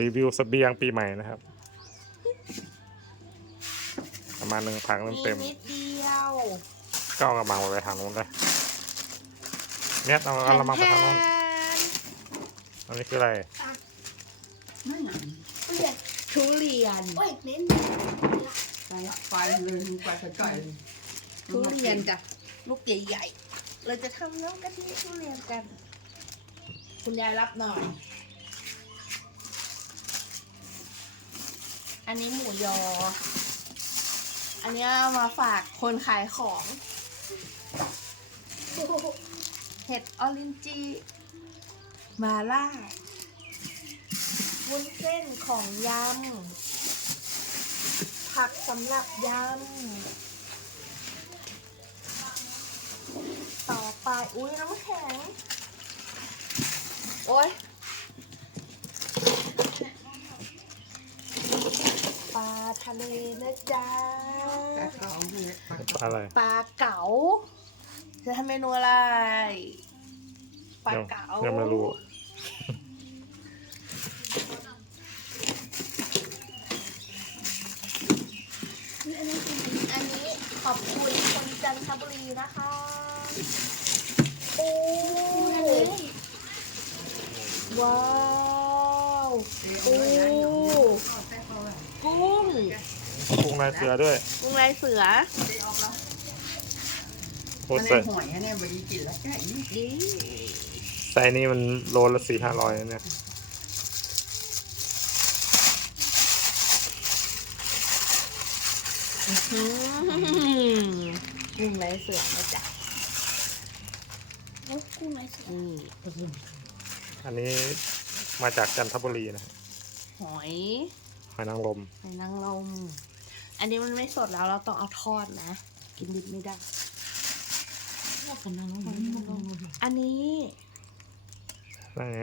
รีวิวเสบียงปีใหม่นะครับ ประมาณหนึ่งถังมีเต็มนิดเดียวๆก็เอากระมังไปทางนู้นเลยเนี่ยเอาเอากระมังไปทางนู้นอันนี้คืออะไรไม่หนังทุเรียนโอ้ยเน้นไปไปเลยไปไกลทุเรียนจ้ะลูกใหญ่ๆเราจะทำน้ำกะทิทุเรียนกัน คุณยายรับหน่อย อันนี้หมูยอ อันนี้เอามาฝากคนขายของ เห็ดออรินจี มาล่า วุ้นเส้นของยำ ผักสำหรับยำ ต่อไป อุ้ยน้ำแข็ง โอ้ย ปลาทะเลนะจ๊ะๆแต่เขาเนี่ยอะไรปลาเก๋าจะทำเมนูอะไรปลายังเก๋ายังไม่รู้อันนี้คืออันนี้ขอบคุณคนจันทบุรีนะคะโอ้เลยว้าวโอ้ กุ้งกุ้งลายเสือด้วยกุ้งลายเสือโอ้มันใส่ในหอยเนี่ยบดีกินแล้วแค่นี้ดีไซส์นี้มันโลละสี่ห้าร้อยเนี่ยอืมกุ้งลายเสือนะจ๊ะโอ้กุ้งลายเสือนี่อันนี้มาจากจันทบุรีนะ หอย หอยนางรมหอยนางรมอันนี้มันไม่สดแล้วเราต้องเอาทอดนะ กินดิบไม่ได้อันนี้นั่นไง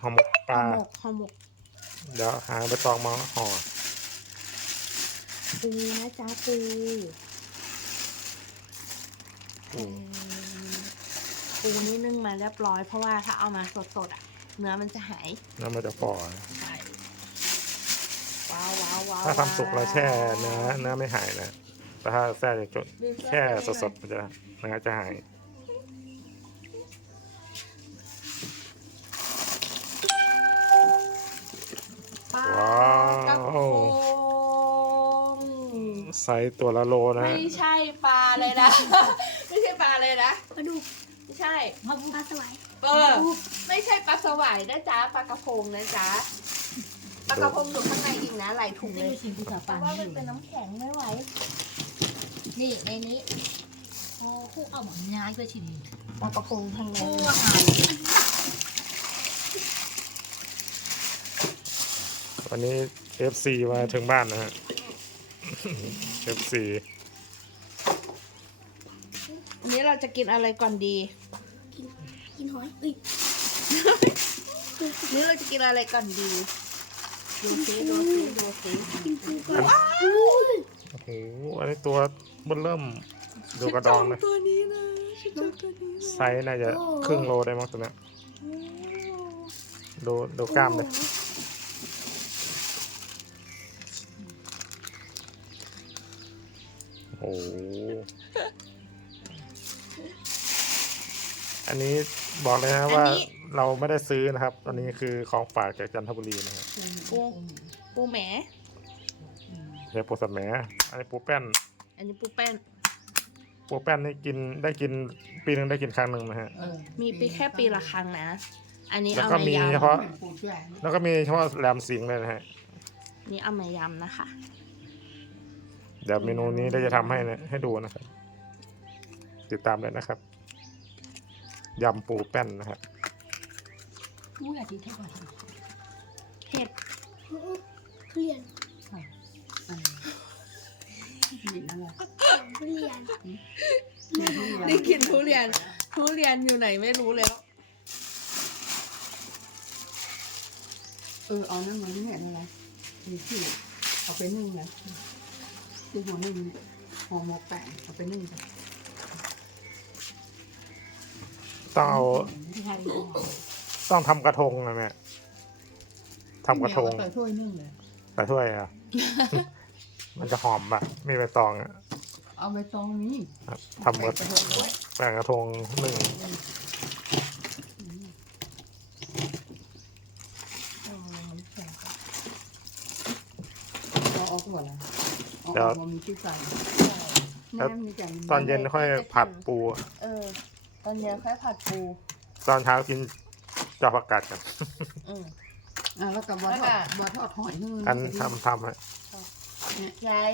ห่อหมกปห่อลาหมกห่อหมก เดี๋ยวหาใบตองมาห่อปูนะจ๊ะปูอืมปูนี่นึ่งมาเรียบร้อยเพราะว่าถ้าเอามาสดๆอะ เนื้อมันจะหายแล้วมันจะฝ่อใช่ว้าวว้าวว้าวถ้าทำสุกแล้วแช่เนื้อเนื้อไม่หายนะแต่ถ้าแช่จนแช่สดๆมันจะเนื้อจะหายปลาว้าวกระพงไซส์ตัวละโลนะไม่ใช่ปลาเลยนะ ไม่ใช่ปลาเลยนะปลาดุกไม่ใช่ปลาสวายเออไม่ใช่ปลาสวายนะจ๊ะปลากระพงนะจ๊ะ ปลากระพงอยู่ข้างในอีกนะไหลถุงเลนี่ยสิ่งที่สปาาะนว่ามันเป็นน้ำแข็งไม่ไหวนี่ในนี้โอ้คู่เอาหง่ายด้วยไปฉีดปลากระพงข้างในคู่อาหารวันนี้เอฟซีมาถึงบ้านนะฮะ FC อันนี้เราจะกินอะไรก่อนดี กินหอยอ้ย หรืเราจะกินอะไรก่อนดี ดูซิดูซิดูซิกินปูก่อนโอ้โหอันนี้ตัวเบิ่มเริ่มดูกระดองนะตัวนี้นะฉันจองตัวนี้นะไซส์น่าจะครึ่งโลได้มั้งตัวเนี้ยดูดูกล้ามเลยโอ้โหอันนี้บอกเลยนะว่า เราไม่ได้ซื้อนะครับ อันนี้คือของฝากจากจันทบุรีนะครับปูปูแหมเฮียปูสัมแหมอันนี้ปูแป้น อันนี้ปูแป้น ปูแป้นนี่กินได้กินปีหนึงได้กินครั้งหนึ่งนะฮะ เออมีปีแค่ปีละครั้งนะ อันนี้แล้วเอาก็มามียเฉพาะปูแช่แล้วก็มีเฉพาะแหลมสิงห์เลยนะฮะำนี่เอามายำนะคะ เดี๋ยวเมนูนี้เราจะทำให้นะให้ดูนะครับ ติดตามเลยนะครับยำปูแป้นนะครับ ผู้อะไรที่เทปก่อนเห็ดทุเรียนทุเรียนนี่กินทุเรียน ทุเรียนอยู่ไหนไม่รู้แล้ว เออ เอานั่นมาที่แหละอะไรมีที่เอาไปนึ่งนะดูหัวนึ่งเนี่ยห่อหมกแปะเอาไปนึ่งไต้อา ต้องทำกระทงนะแม่ทำกระทงใส่ถ้วยนึ่งเลยใส่ถ้วยอะ มันจะหอมอะมีใบตองอะเอาใบตองนี้ครับทำกระใส่กระทงด้วยแป้งกระทงหนึ่งเราเอาก่อนละเอาออกมามีที่ใส่แม่มีแต่ตอนเย็นค่อยผัดปู เออ ตอนเย็นค่อยผัดปู ตอนเช้ากิน จอผักกาดกัน อืม อะแล้วกับบอทอดบอทอดหอยนึ่งอันทำทำให้ยาย